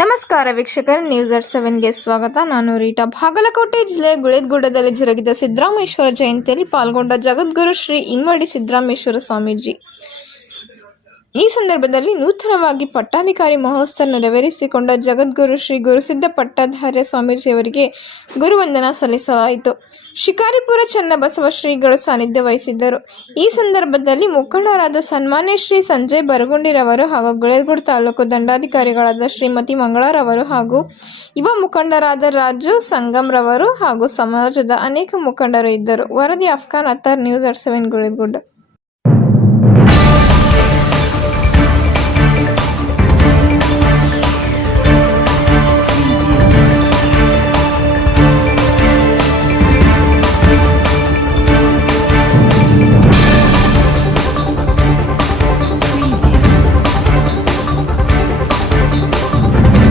ನಮಸ್ಕಾರ ವೀಕ್ಷಕರ, ನ್ಯೂಸ್@7ಗೆ ಸ್ವಾಗತ. ನಾನು ರೀಟಾ. ಬಾಗಲಕೋಟೆ ಜಿಲ್ಲೆ ಗುಳೇದಗುಡ್ಡದಲ್ಲಿ ಜರುಗಿದ ಸಿದ್ದರಾಮೇಶ್ವರ ಜಯಂತಿಯಲ್ಲಿ ಪಾಲ್ಗೊಂಡ ಜಗದ್ಗುರು ಶ್ರೀ ಇಮ್ಮಡಿ ಸಿದ್ದರಾಮೇಶ್ವರ ಸ್ವಾಮೀಜಿ. ಈ ಸಂದರ್ಭದಲ್ಲಿ ನೂತನವಾಗಿ ಪಟ್ಟಾಧಿಕಾರಿ ಮಹೋತ್ಸವ ನೆರವೇರಿಸಿಕೊಂಡ ಜಗದ್ಗುರು ಶ್ರೀ ಗುರುಸಿದ್ಧ ಪಟ್ಟಾಧಾರ್ಯ ಸ್ವಾಮೀಜಿಯವರಿಗೆ ಗುರುವಂದನಾ ಸಲ್ಲಿಸಲಾಯಿತು. ಶಿಕಾರಿಪುರ ಚನ್ನಬಸವ ಶ್ರೀಗಳು ಸಾನ್ನಿಧ್ಯ ವಹಿಸಿದ್ದರು. ಈ ಸಂದರ್ಭದಲ್ಲಿ ಮುಖಂಡರಾದ ಸನ್ಮಾನ್ಯ ಶ್ರೀ ಸಂಜಯ್ ಬರಗುಂಡಿರವರು ಹಾಗೂ ಗುಳೇದಗುಡ್ಡ ತಾಲೂಕು ದಂಡಾಧಿಕಾರಿಗಳಾದ ಶ್ರೀಮತಿ ಮಂಗಳಾರವರು ಹಾಗೂ ಯುವ ಮುಖಂಡರಾದ ರಾಜು ಸಂಗಮ್ರವರು ಹಾಗೂ ಸಮಾಜದ ಅನೇಕ ಮುಖಂಡರು ಇದ್ದರು. ವರದಿ ಅಫ್ಘಾನ್ ಅತ್ತಾರ್, ನ್ಯೂಸ್@7 ಗುಳೇದಗುಡ್ಡ.